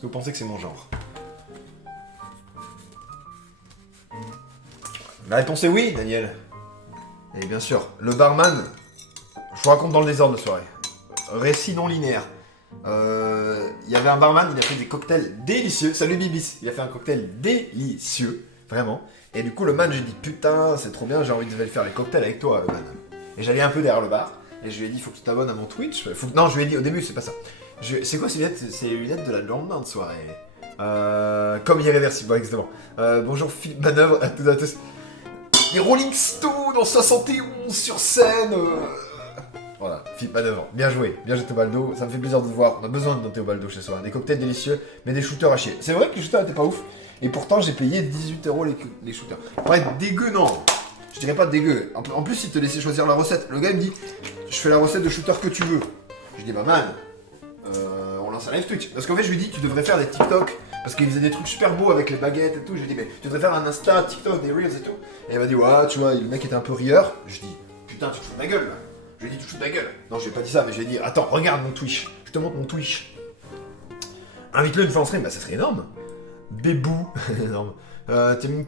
que vous pensez que c'est mon genre? La réponse est oui, Daniel. Et bien sûr, le barman, je vous raconte dans le désordre de soirée. Récit non linéaire. Il y avait un barman, il a fait des cocktails délicieux. Salut Bibis, il a fait un cocktail délicieux, vraiment. Et du coup, le man, j'ai dit putain, c'est trop bien, j'ai envie de faire les cocktails avec toi, le man. Et j'allais un peu derrière le bar, et je lui ai dit, faut que tu t'abonnes à mon Twitch. Non, je lui ai dit au début, c'est pas ça. C'est quoi ces lunettes? C'est les lunettes de la lendemain de soirée. Comme irréversible, exactement. Bonjour Philippe Manœuvre à toutes et à tous. Les Rolling Stones en 71 sur scène. Voilà, Philippe Manœuvre, bien joué, bien joué Théobaldo, ça me fait plaisir de vous voir, on a besoin de Théobaldo chez soi, des cocktails délicieux, mais des shooters à chier. C'est vrai que les shooters étaient pas ouf, et pourtant j'ai payé 18€ les shooters. Pas être dégueu, non, je dirais pas dégueu. En plus, il te laissait choisir la recette. Le gars il me dit, je fais la recette de shooter que tu veux. Je dis, bah man, on lance un live Twitch. Parce qu'en fait, je lui dis, tu devrais faire des TikTok, parce qu'il faisait des trucs super beaux avec les baguettes et tout. Je lui dis, mais tu devrais faire un Insta, TikTok, des Reels et tout. Et il m'a dit, ouais, tu vois, le mec était un peu rieur. Je dis, putain, tu te fous de ma gueule là. Je lui ai dit, tu te fous de ma gueule. Non, je lui ai pas dit ça, mais je lui ai dit, attends, regarde mon Twitch. Je te montre mon Twitch. Invite-le une fois en stream, bah ça serait énorme. Bébou, énorme. T'as mis une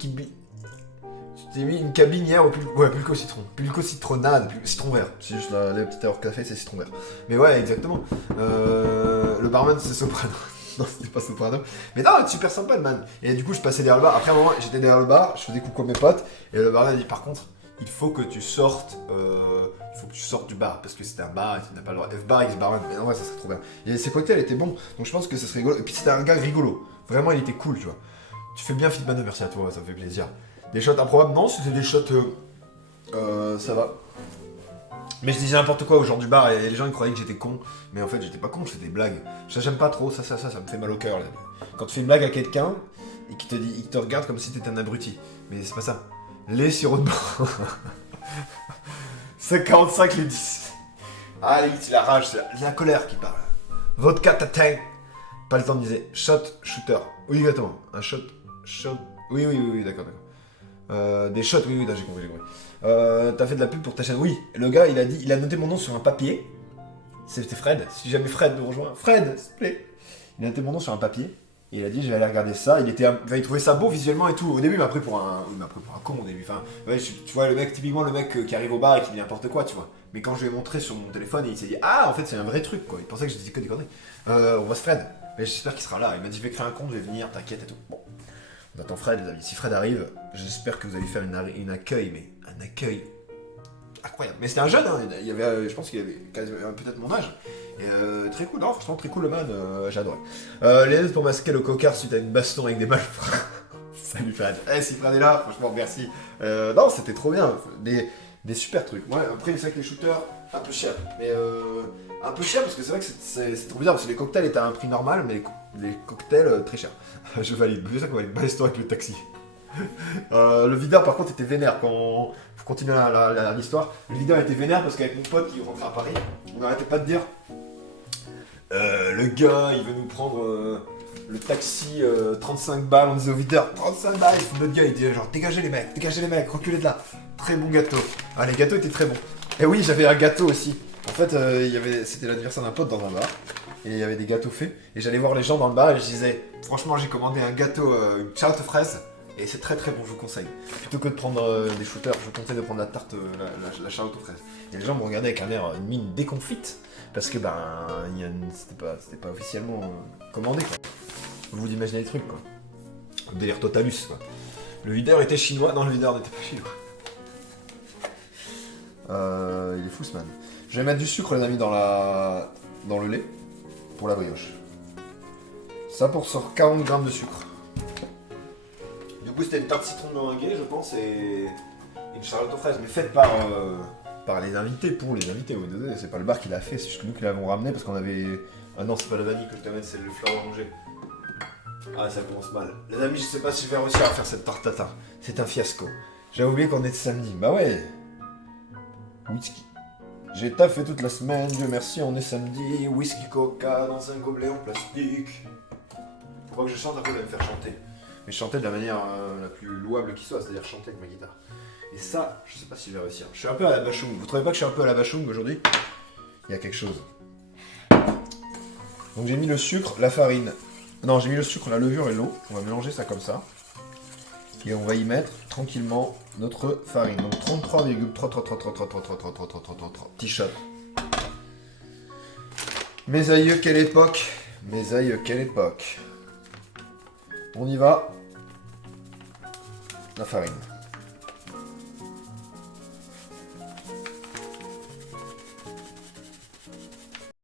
T'as mis une cabine hier au pulco citron. Pulco citronnade, citron vert. C'est juste la petite erreur café, c'est citron vert. Mais ouais, exactement. Le barman, c'est Soprano. Non, c'était pas Soprano. Mais non, super sympa le man. Et du coup, je passais derrière le bar. Après un moment, j'étais derrière le bar, je faisais coucou à mes potes. Et le barman a dit, par contre, il faut que tu sortes du bar. Parce que c'était un bar et tu n'as pas le droit. F-bar, X-barman. Mais non, ouais, ça serait trop bien. Et ses cocktails étaient bons. Donc je pense que ça serait rigolo. Et puis c'était un gars rigolo. Vraiment, il était cool, tu vois. Tu fais bien, Fitman, merci à toi, ça me fait plaisir. Des shots improbables, non, c'était des shots. Ça va. Mais je disais n'importe quoi aux gens du bar et les gens ils croyaient que j'étais con. Mais en fait, j'étais pas con, je faisais des blagues. Ça, j'aime pas trop, ça me fait mal au cœur. Là. Quand tu fais une blague à quelqu'un et qu'il te regarde comme si t'étais un abruti. Mais c'est pas ça. Les sirops de blanc. 55 les 10. Ah, les 8, c'est la rage, c'est la colère qui parle. Vodka tatin. Pas le temps de dire shot, shooter. Oui, exactement. Un shot. Oui, d'accord. Des shots, oui, j'ai compris. T'as fait de la pub pour ta chaîne. Oui, le gars, il a noté mon nom sur un papier. C'était Fred. Si jamais Fred nous rejoint. Fred, s'il te plaît. Il a noté mon nom sur un papier. Et il a dit, je vais aller regarder ça. Il trouvait ça beau visuellement et tout. Au début, il m'a pris pour un con au début. Enfin, ouais, tu vois, typiquement le mec qui arrive au bar et qui dit n'importe quoi, tu vois. Mais quand je lui ai montré sur mon téléphone, il s'est dit, ah, en fait, c'est un vrai truc, quoi. Il pensait que je disais que des conneries. On voit ce Fred. Mais j'espère qu'il sera là. Il m'a dit, je vais créer un compte, je vais venir, t'inquiète et tout. Bon. On attend Fred, les amis. Si Fred arrive, j'espère que vous allez faire un accueil, mais un accueil incroyable. Mais c'était un jeune, hein. Il y avait, je pense qu'il avait peut-être mon âge. Et très cool, non, franchement très cool le man, j'adore. Les pour masquer le cocard suite à une baston avec des malfrats. Salut Fred. Si Fred est là, franchement merci. Non, c'était trop bien. Des super trucs. Ouais, après, c'est vrai que les shooters, un peu cher. Mais un peu cher parce que c'est vrai que c'est trop bizarre parce que les cocktails étaient à un prix normal, mais les cocktails très chers. Je valide. C'est ça qu'on valide. Balance-toi avec le taxi. Le videur par contre était vénère quand faut continuer l'histoire. Le videur était vénère parce qu'avec mon pote qui rentrait à Paris, on n'arrêtait pas de dire le gars il veut nous prendre le taxi 35 balles, on disait au videur 35 balles, il faut notre gars il dit genre dégagez les mecs, reculez de là. Très bon gâteau. Ah les gâteaux étaient très bons. Et oui j'avais un gâteau aussi. En fait c'était l'anniversaire d'un pote dans un bar. Et il y avait des gâteaux faits. Et j'allais voir les gens dans le bar et je disais franchement j'ai commandé un gâteau, une tarte aux fraises. Et c'est très très bon, je vous conseille. Plutôt que de prendre des shooters, je vous conseille de prendre la tarte, la charlotte aux fraises. Et les gens me regardaient avec un air, une mine déconfite, parce que c'était pas officiellement commandé quoi. Vous imaginez les trucs quoi. Délire totalus quoi. Le videur était chinois, non le videur n'était pas chinois. Il est fou ce man. Je vais mettre du sucre les amis dans le lait, pour la brioche. Ça pour 40 grammes de sucre. Du coup, c'était une tarte citron meringuée, je pense, et une charlotte aux fraises, mais faite par les invités, pour les invités. C'est pas le bar qui l'a fait, c'est juste nous qui l'avons ramené parce qu'on avait. Ah non, c'est pas la vanille que je t'amène, c'est le fleur orangé. Ah, ça commence mal. Les amis, je sais pas si je vais réussir à faire cette tarte tatin. C'est un fiasco. J'avais oublié qu'on était samedi. Bah ouais. Whisky. J'ai taffé toute la semaine, Dieu merci, on est samedi. Whisky coca dans un gobelet en plastique. Faut pas que je chante, après, je vais me faire chanter. Mais chanter de la manière la plus louable qui soit, c'est-à-dire chanter avec ma guitare. Et ça, je sais pas si je vais réussir. Je suis un peu à la Bachung. Vous trouvez pas que je suis un peu à la Bachung aujourd'hui? Il y a quelque chose. Donc j'ai mis le sucre, la farine, Non, j'ai mis le sucre, la levure et l'eau. On va mélanger ça comme ça. Et on va y mettre tranquillement notre farine. Donc 33,3 petits shots. Mes aïeux, quelle époque! Mes aïeux, quelle époque! On y va. La farine.